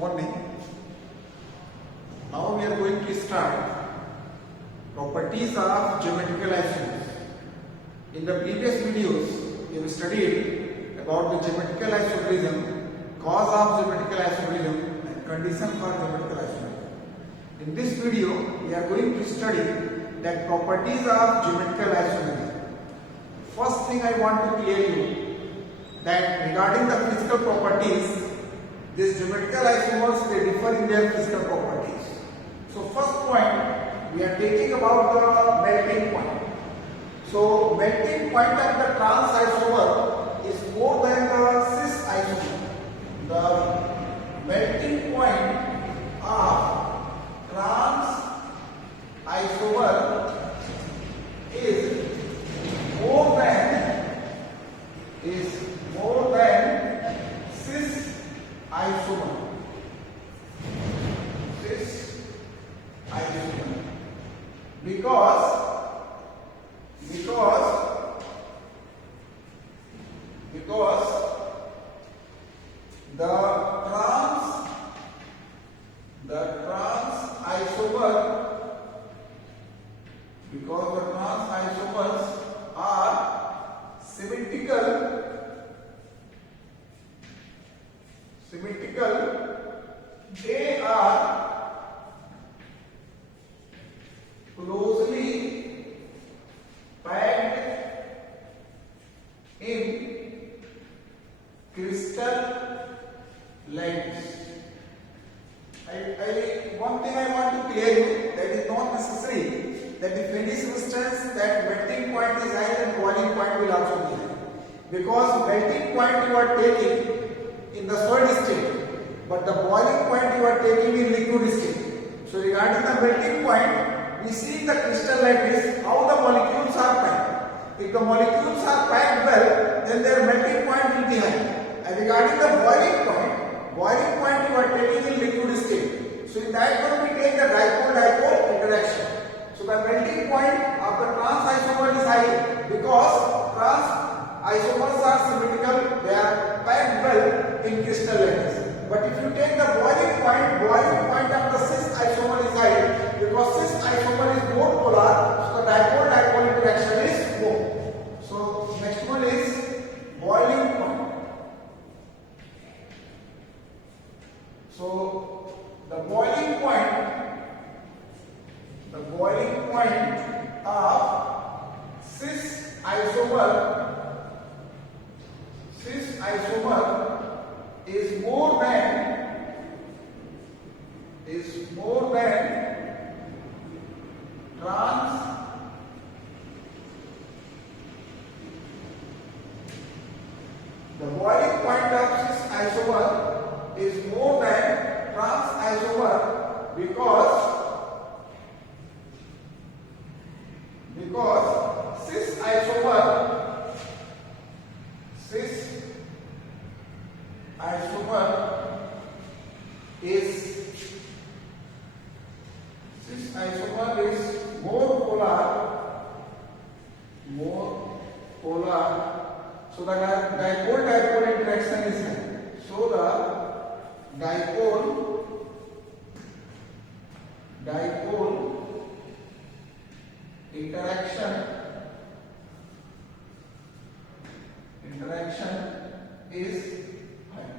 morning. Now we are going to start properties of geometrical isomers. In the previous videos, we have studied about the geometrical isomerism, cause of geometrical isomerism, and condition for geometrical isomerism. In this video, we are going to study the properties of geometrical isomerism. First thing I want to clear you that regarding the physical properties, these geometrical isomers they differ in their physical properties. So first point we are taking about the melting point. So melting point of the trans isomer is more than the cis isomer. The melting point of trans isomer is more than cis isomer. Because the trans isomers are symmetrical, they are closely packed in crystal lattice. One thing I want to clear you, that is not necessary that if any substance that melting point is high, then boiling point will also be high. Because melting point you are taking in the solid state, but the boiling point you are taking in liquid state. So regarding the melting point, we see in the crystal lattice how the molecules are packed. If the molecules are packed well, then their melting point will be high. And regarding the boiling point you are taking in liquid state. So in that one we take the dipole-dipole interaction. So the melting point of the trans isomer is high because trans isomers are symmetrical, they are packed well in crystal lattice. But if you take the boiling point of the cis isomer is high because cis isomer is more polar, so the dipole-dipole interaction is more. So next one is boiling point. So the boiling point of cis isomer is more than trans the boiling point of cis isomer is more than trans isomer because cis isomer is more polar, so the dipole-dipole interaction is high. So the dipole interaction is high.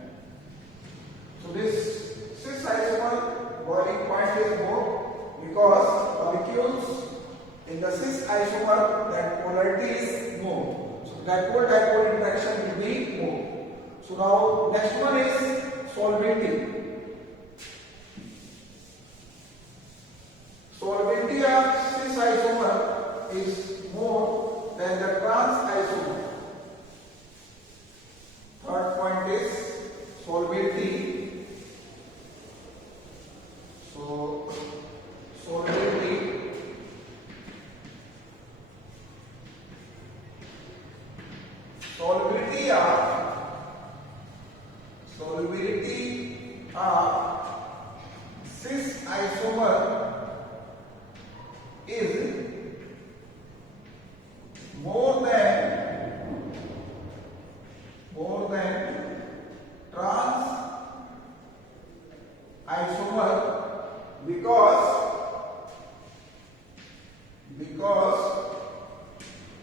So this cis isomer boiling point is more because molecules in the cis isomer that polarity is more. So dipole-dipole interaction will be more. So now next one is solubility. Solubility of cis isomer is more than the trans isomer. Third point is solubility. So solubility of because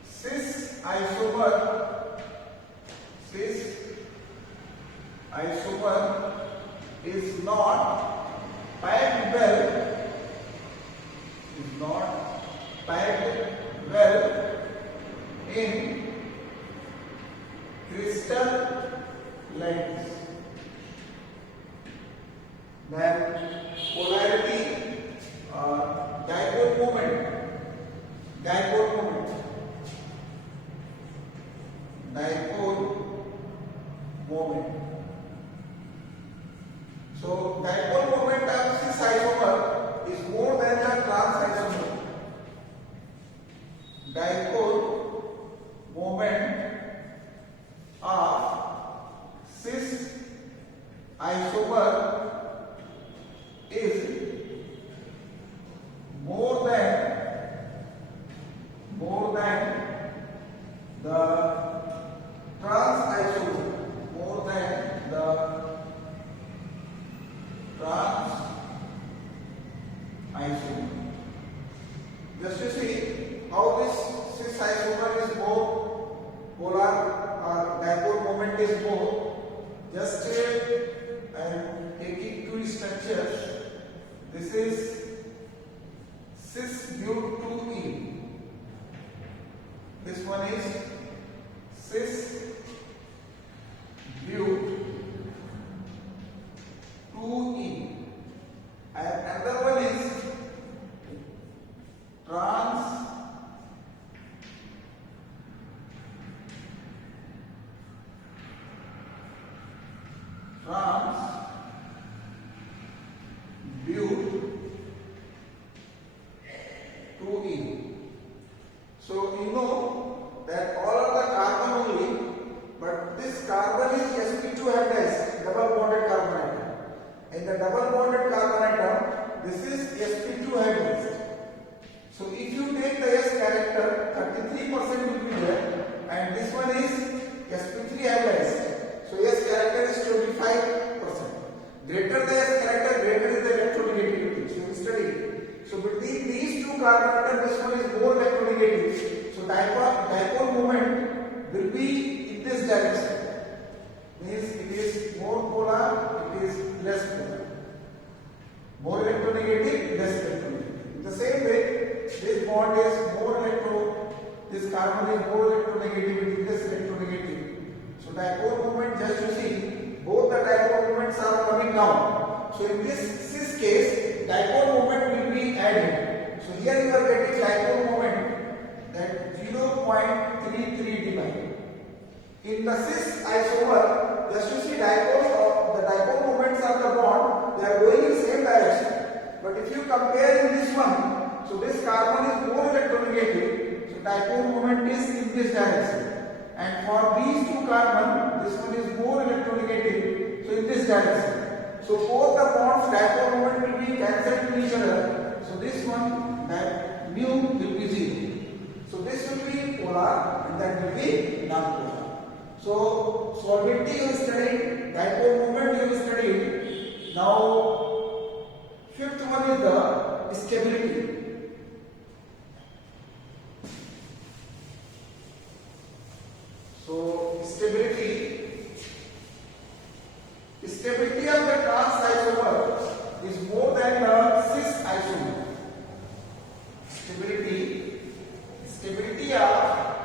cis isomer is not packed well in crystal lattice. Then polarity or dipole moment. So dipole moment of cis isomer is more than the trans isomer. Dipole moment of cis isomer is more than the trans isomer. Just to see how this cis isomer is more polar or dipole moment is more, just I am taking two structures. This is cis but 2e. This one is cis but 2e, and another one is trans but 2e. So you know that all are the carbon only, but this carbon is sp2 hybridized, double bonded carbon atom. In the double bonded carbon atom, this is sp2 hybridized. So if you take the S character, 33% will be there, and this one is sp3 hybridized. So S character is 25%. Greater the S character, greater is the electronegativity. So you study. So between these two carbon atoms, this one is more electronegative. So dipole moment will be in this direction. Means it is more polar, it is less polar. More electronegative, less electronegative. In the same way, this bond is more this carbon is more electronegativity, less electronegative. So dipole moment, just to see, both the dipole moments are coming down. So in this cis case, dipole moment will be added. So here you are getting dipole moment that 0.33 In the cis isomer, just to see the dipole moments of the bond, they are going in same direction. But if you compare in this one, so this carbon is more electronegative, so dipole moment is in this direction. And for these two carbon, this one is more electronegative, so in this direction. So both the bonds dipole moment will be cancelled to each other. So this one, that mu will be 0. So this will be polar and that will be non-polar. So solidity you studied, dipole moment you studied. Now fifth one is the stability. So stability of the trans isomer is more than the cis isomer. Stability of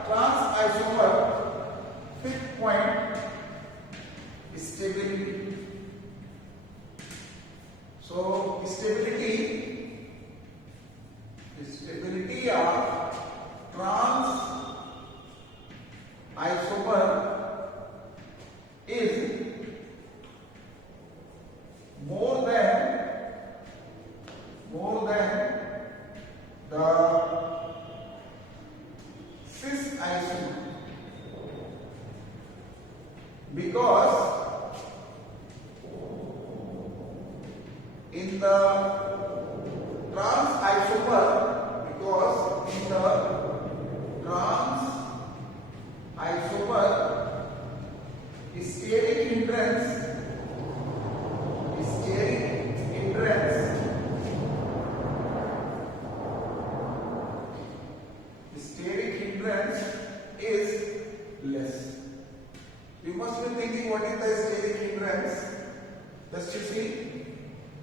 trans isomer, fifth point, stability. So stability of trans isomer is more than the cis isomer. hindrance is less. You must be thinking, what is the steric hindrance? Just you see,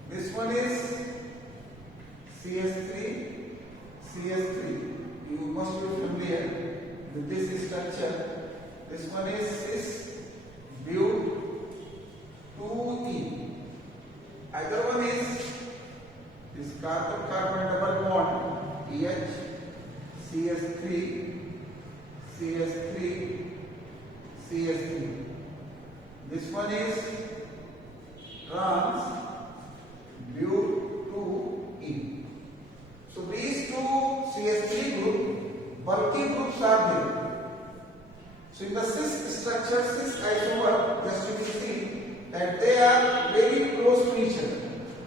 this one is CS3, CS3. You must be familiar with this structure. This one is cis bute 2E. Other one is this carbon-carbon double bond EH, CS3, CS3, CS3. This one is trans bute 2E. So these two CS3 group, bulky groups are there. So in the cis structure, cis isomer, just you can see that they are very close to each other.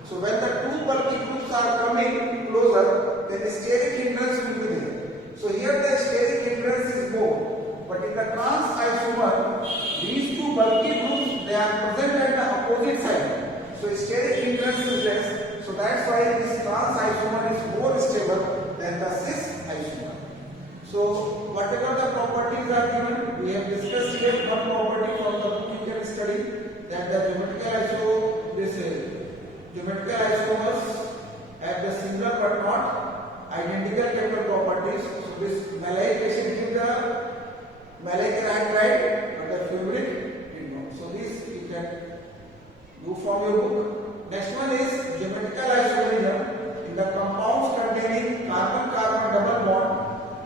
So when the two bulky groups are coming closer, then the steric hindrance will be there. So here the steric hindrance is more. But in the trans isomer, these two bulky groups, they are present at the opposite side. So steric hindrance is less. So that's why this trans isomer is more stable than the cis isomer. So whatever the properties are given, we have discussed here one property from the book you can study, that the geometrical isomers have the similar but not identical chemical properties. So this maleic acid gives the maleic anhydride, but the fluoride did not. So this you can do from your book. Next one is geometrical isomerism in the compounds containing carbon-carbon double bond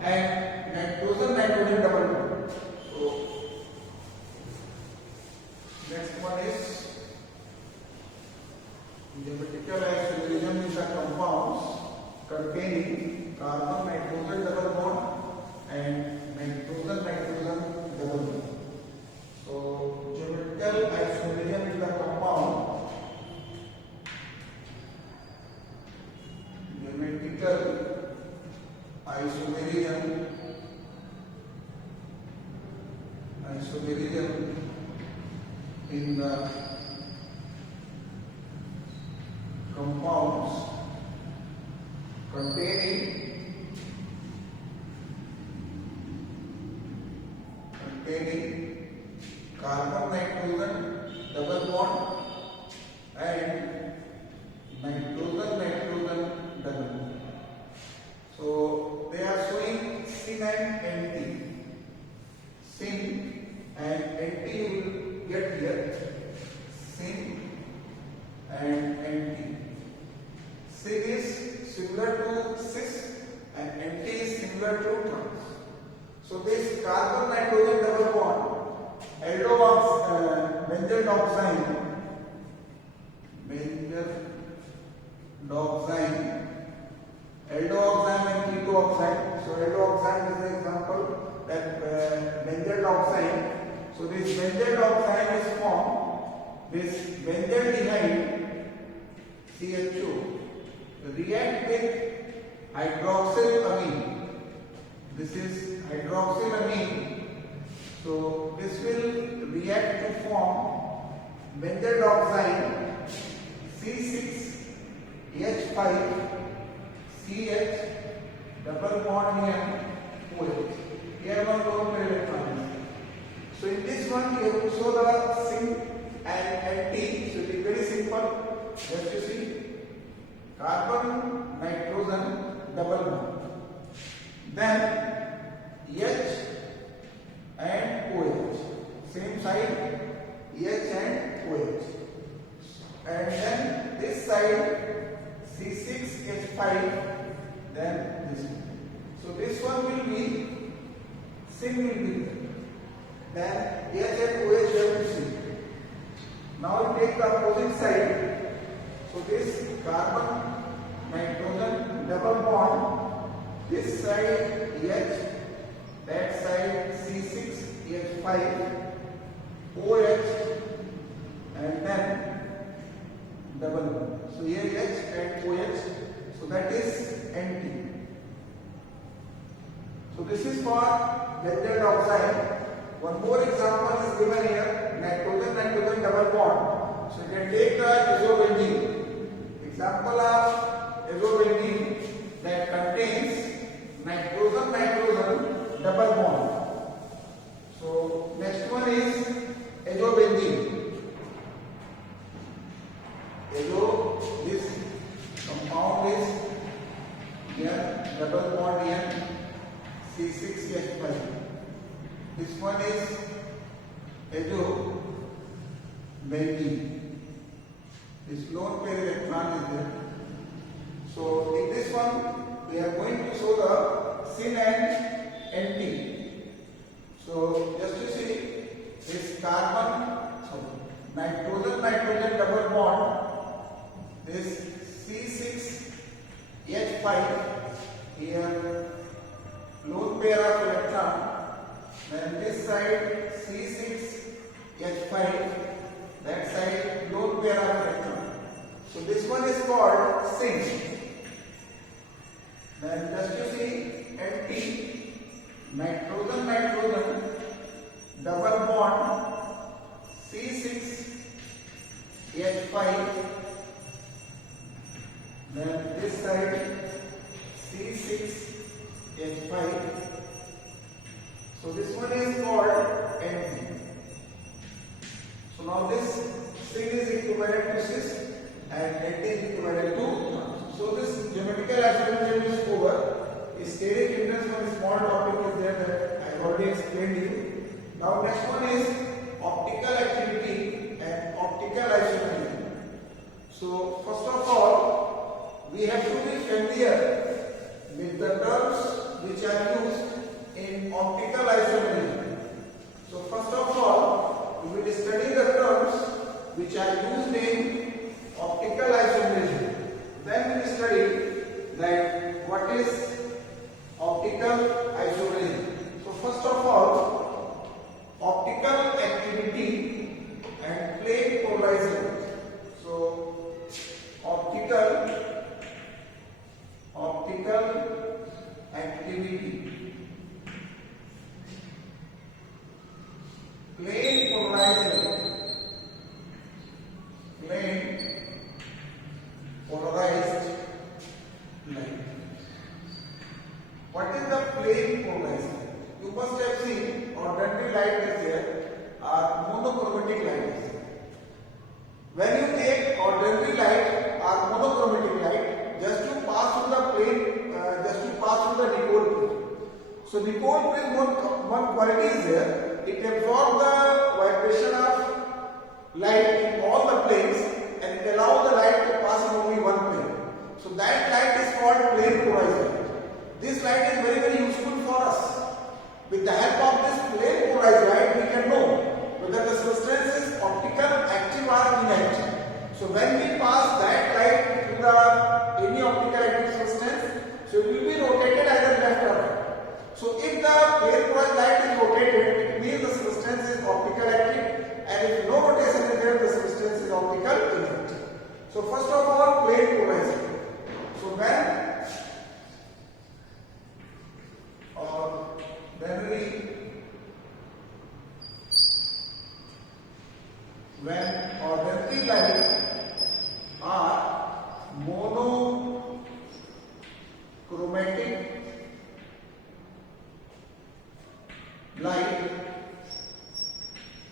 and nitrogen-nitrogen double bond. So next one is geometrical isomerism in the compounds containing carbon-nitrogen double bond and nitrogen-nitrogen double bond. So geometrical isomerism in the compound, geometrical isomerism in the compounds containing carbon nitrogen double bond and nitrogen double bond. So they are showing sin and NT. Sin and NT you will get here. Sin and NT. Sin is similar to cis and NT is similar to trans. So this carbon nitrogen double bond, benzodoxime aldoxime and ketoxime. So aldoxime is the example, that benzodoxime. So this benzodoxime is formed, this benzaldehyde CHO react with hydroxylamine. This is hydroxylamine. So this will react to form benzodoxime C6H5 CH double bond here OH. Here one lone pair electrons. So in this one you have to show the sin and T. So it is very simple. Just you see, carbon nitrogen double bond. Then H and OH. Same side, H and OH. And then this side C6H5, then this one. So this one will be, sin will be there. Then H and OH you have to see. Now you take the opposite side. So this carbon nitrogen double bond, this side H, that side C6H5 OH, and then double bond. So here H and OH, so that is NT. So this is for benzodoxime. One more example is given here, nitrogen double bond. So you can take the azobenzene. Example of azobenzene that contains nitrogen double Edwardian C6H5. This one is Benzyl. This lone pair electron is there. So in this one we are going to show the syn and nt. So just to see this carbon, nitrogen double bond, this C6H5 here lone pair of electron, then this side C6H5, that side lone pair of electron. So this one is called syn. Then just you see Nt, nitrogen double bond C6H5, then this side C6H5. So this one is called Nt. So now this syn is equivalent to cis and Nt is equivalent to. So this geometrical association is over. Steric hindrance for a small topic is there that I already explained to you. Now next one is optical activity and optical isomerism. So first of all, we have to be familiar with the terms which are used in optical isomerism. So first of all, we will study the terms which are used in optical isomerism. Then we will study that what is optical isomerism. So first of all, optical activity and plane polarization. So optical activity, plane polarization, plane polarized light. What is the plane polarization? You must have seen ordinary light is there, or monochromatic light is there. When you take ordinary light or monochromatic light, just to pass through the plane, just to pass through the dipole prism. So dipole prism, one quality is there, it absorbs the vibration of light in all the planes and it allows the light to pass in only one plane. So that light is called plane polarized light. This light is very useful for us. With the help of this plane polarized light, we can know whether the substance is optical, active or inactive. So when we pass that light through any optical active substance, so it will be rotated either left or right. So if the plane polarized light is rotated, it means the substance is optical active, and if no rotation is there, the substance is optical inactive. So first of all, plane polarized. So when ordinary light are monochromatic light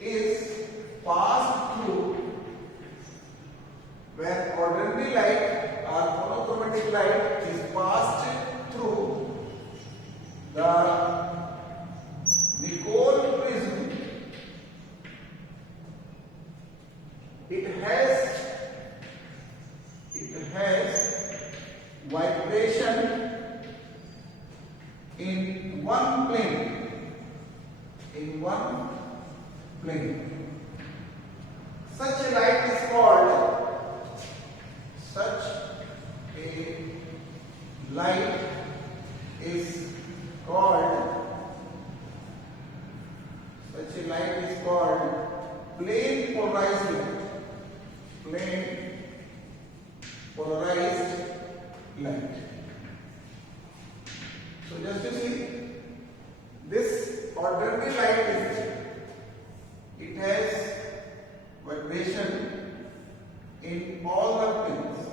is passed through, when ordinary light or monochromatic light is passed through the Nicol prism, it has vibration in one plane, Such a light is called, such a light is called plane polarized light. So just to see, this ordinary light it has vibration in all the planes.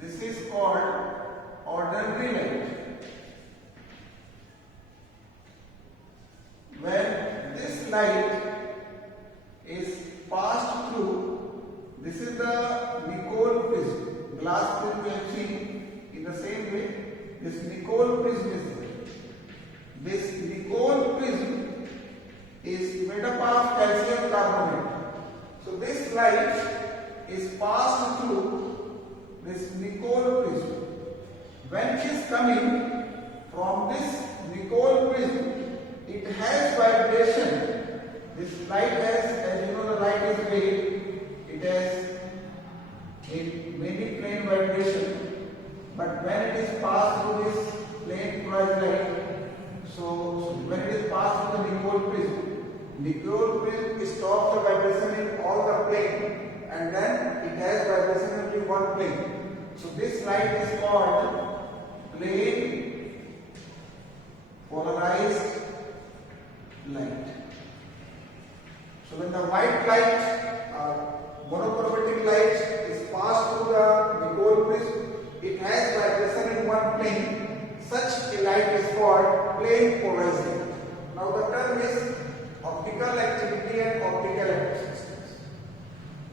This is called ordinary light. When this light is passed through, this is the Nicol prism, glass prism we have seen. nickel prism is there. This nickel prism is made up of calcium carbonate. So this light is passed through this nickel prism. When it is coming from this nickel prism, it has vibration. This light has, as you know, the light is wave. It has a many plane vibration. But when it is passed through this plane polarized light, so when it is passed through the nickel prism stops the vibration in all the plane, and then it has vibration in only one plane. So this light is called plane polarized light. So when the white light, monochromatic light is passed through the nickel prism, it has vibration in one plane. Such a light is called plane polarized light. Now the term is optical activity and optical activity.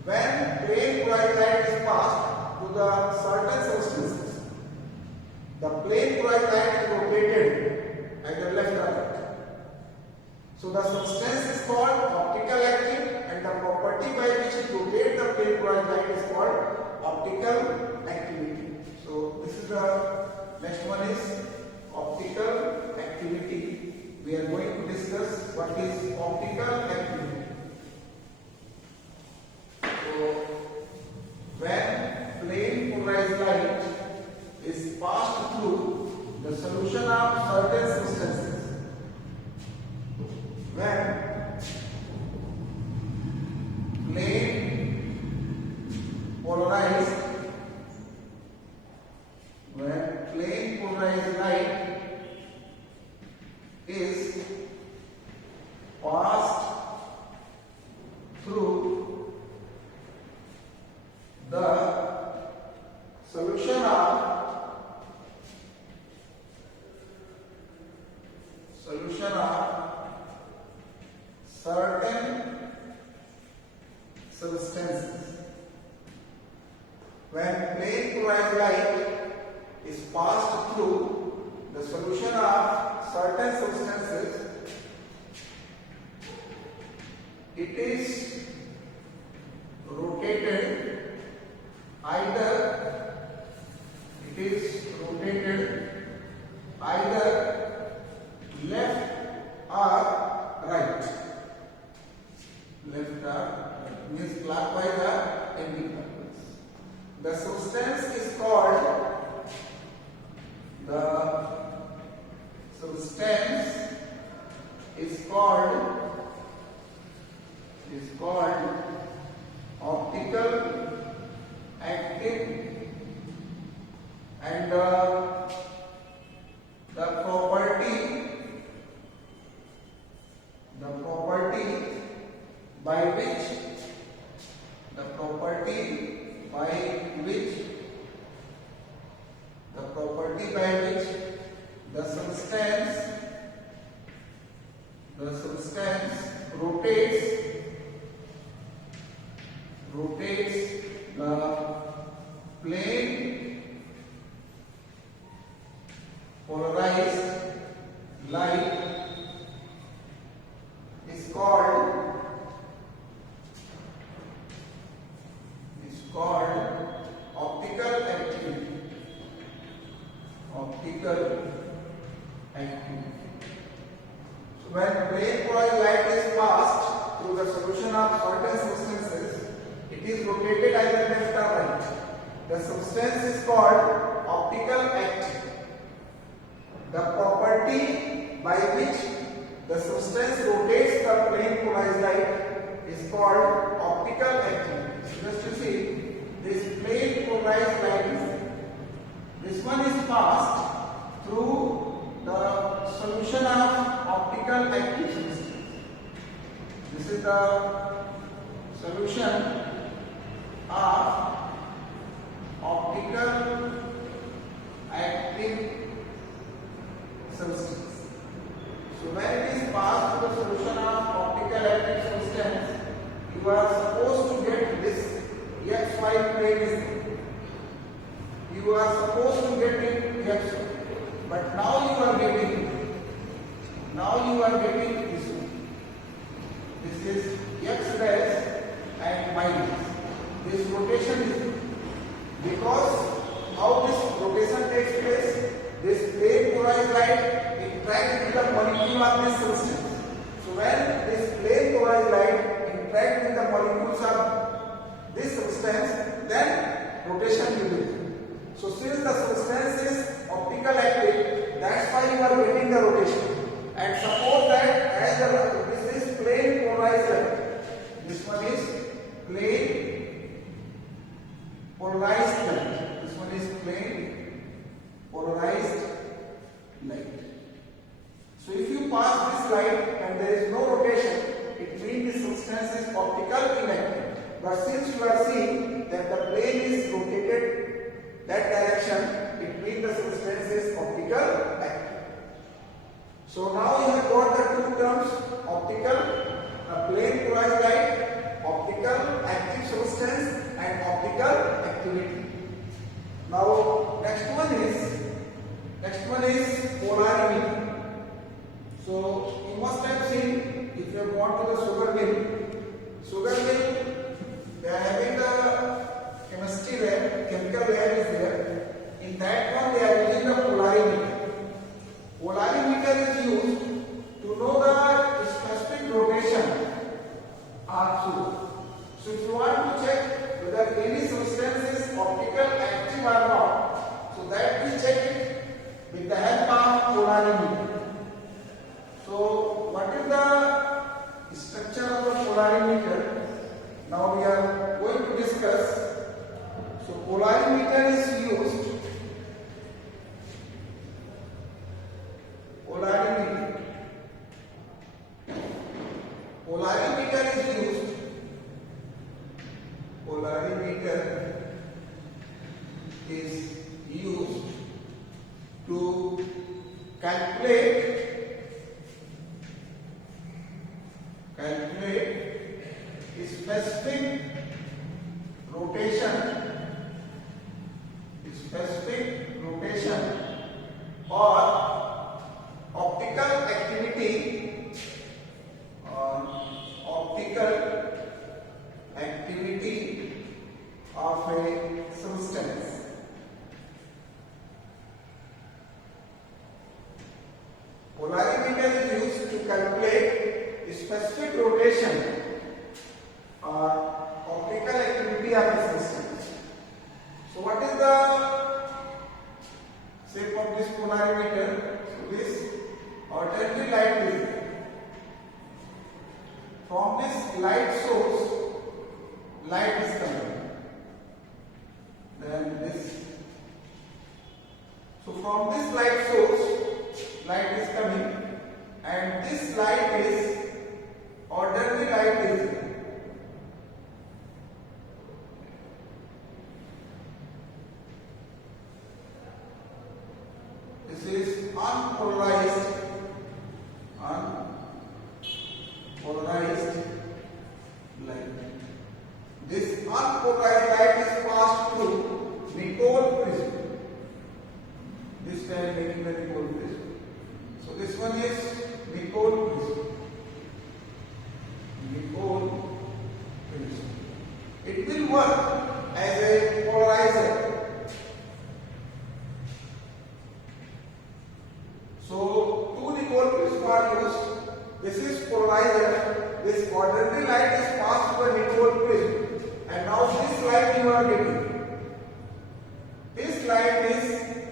When plane polarized light is passed to the certain substances, the plane polarized light is rotated either left or right. So the substance is called optical active, and the property by which it rotates the plane polarized light is called optical activity. So this is the next one is optical activity. We are going to discuss what is optical activity. So when plane polarized light is passed through the solution of certain substances, when plane polarized light is passed through the solution of certain substances. When plane polarized light is passed through the solution of certain substances, it is rotated either left or right. Left or right means clockwise or anti-clockwise. The substance is called optical active, and the property by which the substance rotates the plane polarized light is called optical activity. So when plane polarized light is passed through the solution of certain substances, it is rotated either left or right. The substance is called optical active. The property by which the substance rotates the plane polarized light is called optical activity. Just to see, this plane polarized light, this one is passed through the solution of optical active substance. This is the solution of optical active substance. So when it is passed through the solution of optical active substance, you are supposed to get this XY plane is there. You are supposed to get it XY. But are getting this one. This is x dash and y dash. This rotation is because how this rotation takes place. This plane polarized light interacts with the molecule of this substance. So when this plane polarized light interacts with the molecules of this substance, then rotation will be. So since the substance is optical active, that's why you are getting the rotation. And suppose that as this is plane polarized light, this one is plane polarized light. This one is plane polarized light. So if you pass this light and there is no rotation, it means the substance is optical inactive. But since you are seeing that the plane is rotated that direction, it means the substance is optical active. So now you have got the two terms, optical, plane polarized light, optical active substance and optical activity. Now next one is polarimeter. So you must have seen, if you have gone to the sugar mill, they are having the chemistry lab, chemical lab is there. In that one they are using the polarimeter. Polarimeter is used to know the specific rotation of sugar. So if you want to check whether any substance is optical active or not, so that we check it with the help of polarimeter. So what is the structure of the polarimeter? Now we are going to discuss. So polarimeter is used. Polarimeter is used to calculate specific rotation or optical activity of a substance. Polarimeter is used to calculate specific rotation or optical activity of a substance. So what is the shape of this polarimeter? So this ordinary light is there. From this light source, light is coming. Then this. So from this light source, light is coming, and this light is ordinary light is there. This is unpolarized light. This unpolarized light is passed through Nicol prism. This time making the Nicol prism. So this one is Nicol prism. It will work as a polarizer. So two Nicol prism are used. This is polarizer. This ordinary light is passed through a Nicol prism, and now this light you are getting. This light is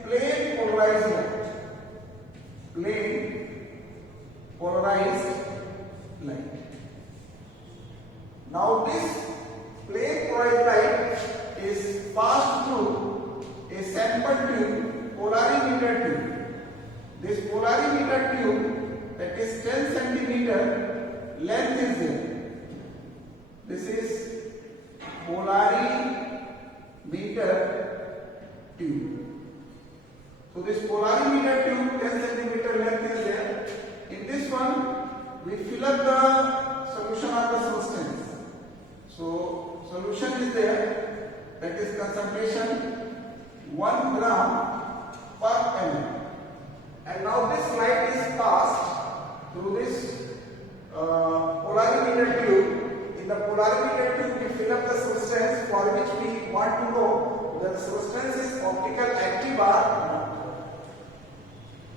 plane polarized light. Plane polarized light. Now this plane polarized light is passed through a sample tube, polarimeter tube. This polarimeter tube, that is 10 centimeter length is there. This is polarimeter tube. So this polarimeter tube 10 centimeter length is there. In this one we fill up the solution of the substance. So solution is there, that is concentration 1 gram per ml. And now this light is passed through this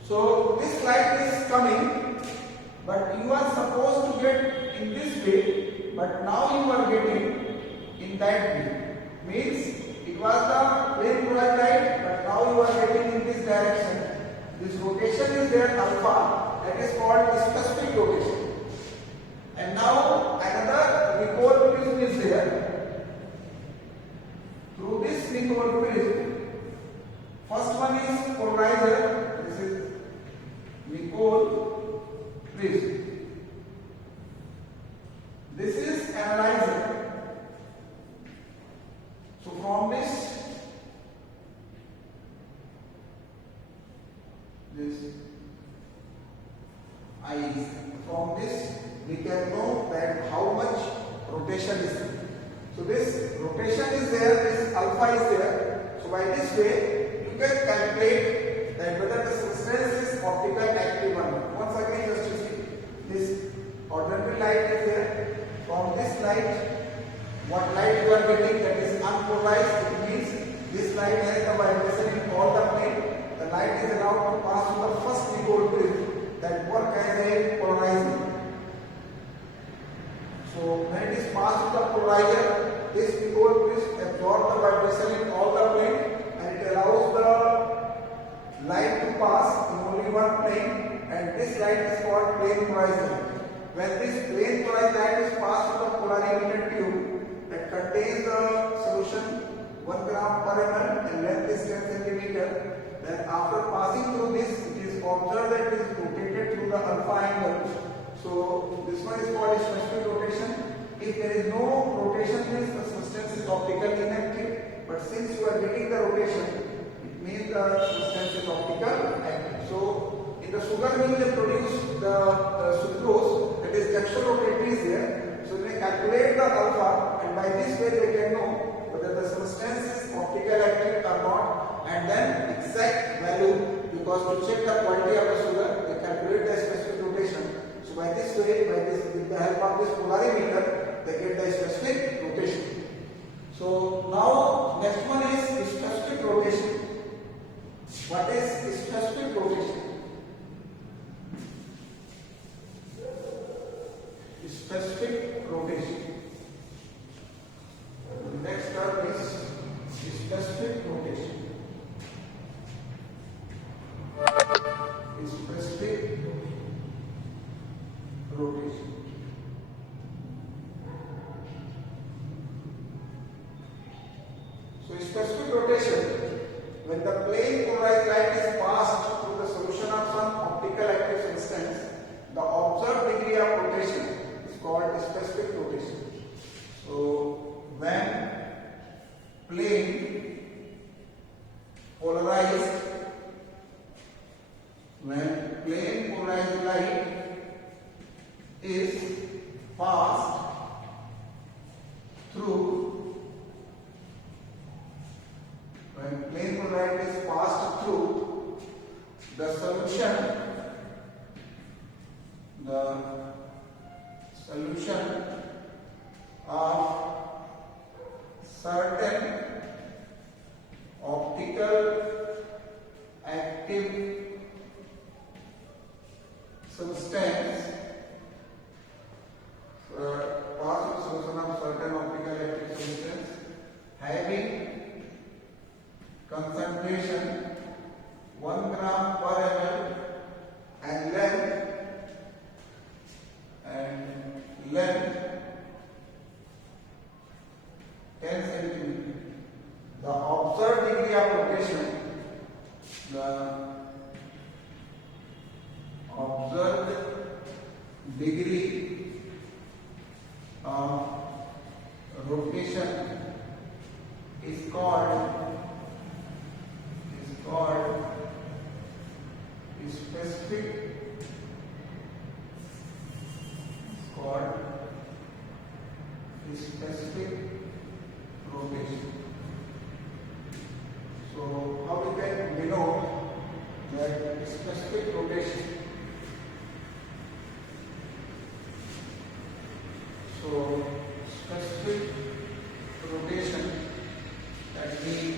So this light is coming, but you are supposed to get in this way, but now you are getting in that way. Means it was the plane polarized light, but now you are getting in this direction. This rotation is there alpha, that is called specific rotation. And now another recoil prism is there. Through this recoil prism, first one is polarizer. This is recoil prism. This is analyzer. So from this we can know that how much rotation is there. So this rotation is there, this alpha is there. So by this way you can calculate that whether the substance is optical active or not. Once again, just to see, this ordinary light is there. From this light, what light you are getting, that is unpolarized. It means this light has the vibration in all the plane. The light is allowed to pass through the first recoil prism that work as a polarizer. So when it is passed through the polarizer, this recoil prism absorbs the vibration in all the plane and it allows the light to pass in only one plane, and this light is called plane polarized light. When this plane polarized light is passed through the polarimeter tube that contains the solution 1 gram per ml and length is 10 centimeter, then after passing through this, it is observed that it is rotated through the alpha angle. So this one is called specific rotation. If there is no rotation, means the substance is optically inactive. But since you are getting the rotation, it means the substance is optical active. So in the sugar mill they produce the sucrose, that is dextrorotatory is there. So they calculate the alpha, and by this way they can know whether the substance is optical active or not, and then exact value, because to check the quality of the sugar they calculate the specific rotation. So by this way, with the help of this polarimeter, they get the specific rotation. So now next one is specific rotation. What is specific rotation? Specific rotation. The next term is specific rotation. Specific rotation. So specific rotation, when the plane polarized light is passed through the solution of some optical active substance, the observed degree of rotation is called specific rotation. So when plane polarized light is passed through, when plane polarized light is passed through the solution of certain optical active substance, pass solution of certain optical active substance having concentration 1 gram per ml and length 10 centimeter. The observed degree of rotation, is called specific rotation. So how we can know that specific rotation? So specific rotation, that means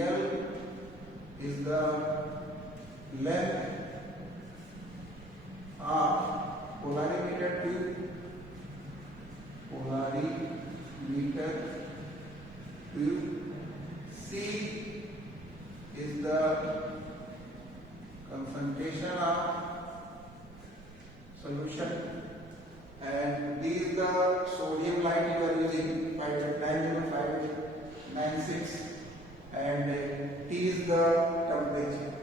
L is the length of polarimeter tube. Polarimeter tube. C is the concentration of solution, and D is the sodium light you are using 59596, and T is the temperature.